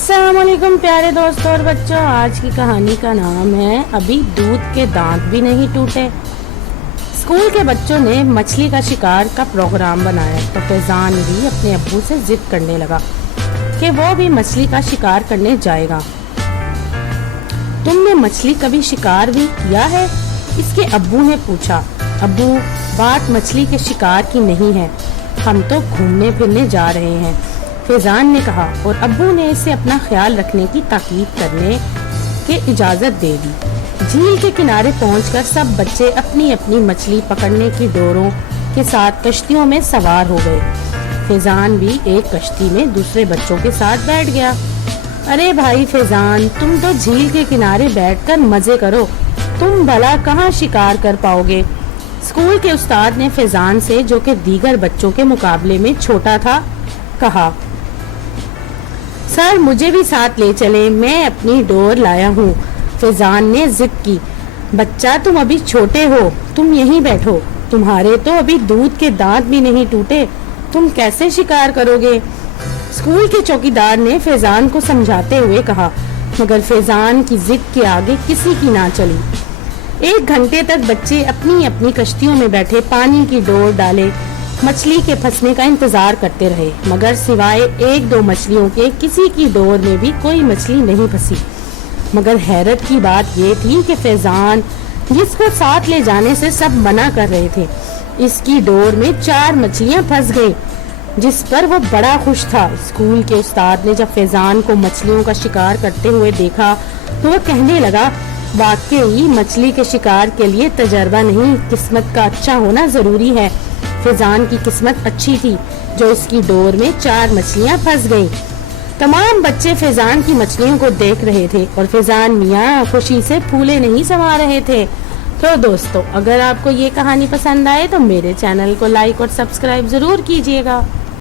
अस्सलाम वालेकुम प्यारे दोस्तों और बच्चों। आज की कहानी का नाम है अभी दूध के दांत भी नहीं टूटे। स्कूल के बच्चों ने मछली का शिकार का प्रोग्राम बनाया तो फैजान भी अपने अब्बू से जिद करने लगा कि वो भी मछली का शिकार करने जाएगा। तुमने मछली कभी शिकार भी किया है? इसके अब्बू ने पूछा। अब्बू, बात मछली के शिकार की नहीं है, हम तो घूमने फिरने जा रहे हैं, फैजान ने कहा। और अब्बू ने इसे अपना ख्याल रखने की ताकीद करने की इजाज़त दे दी। झील के किनारे पहुंचकर सब बच्चे अपनी अपनी मछली पकड़ने की डोरों के साथ कश्तियों में सवार हो गए। फैजान भी एक कश्ती में दूसरे बच्चों के साथ बैठ गया। अरे भाई फैजान, तुम तो झील के किनारे बैठकर मजे करो, तुम भला कहाँ शिकार कर पाओगे? स्कूल के उस्ताद ने फैजान से, जो कि दीगर बच्चों के मुकाबले में छोटा था, कहा। सर, मुझे भी साथ ले चले, मैं अपनी डोर लाया हूँ। फैजान ने जिद की। बच्चा, तुम अभी छोटे हो, तुम यहीं बैठो, तुम्हारे तो अभी दूध के दांत भी नहीं टूटे, तुम कैसे शिकार करोगे? स्कूल के चौकीदार ने फैजान को समझाते हुए कहा, मगर फैजान की जिद के आगे किसी की ना चली। 1 घंटे तक बच्चे अपनी अपनी कश्तियों में बैठे पानी की डोर डाले मछली के फंसने का इंतजार करते रहे, मगर सिवाय 1-2 मछलियों के किसी की डोर में भी कोई मछली नहीं फंसी। मगर हैरत की बात ये थी कि फैजान, जिसको साथ ले जाने से सब मना कर रहे थे, इसकी डोर में 4 मछलियां फंस गईं, जिस पर वो बड़ा खुश था। स्कूल के उस्ताद ने जब फैजान को मछलियों का शिकार करते हुए देखा तो वो कहने लगा, वाकई मछली के शिकार के लिए तजर्बा नहीं, किस्मत का अच्छा होना जरूरी है। फैजान की किस्मत अच्छी थी जो इसकी डोर में 4 मछलियां फंस गईं। तमाम बच्चे फैजान की मछलियों को देख रहे थे और फैजान मियाँ खुशी से फूले नहीं समा रहे थे। तो दोस्तों, अगर आपको ये कहानी पसंद आए तो मेरे चैनल को लाइक और सब्सक्राइब जरूर कीजिएगा।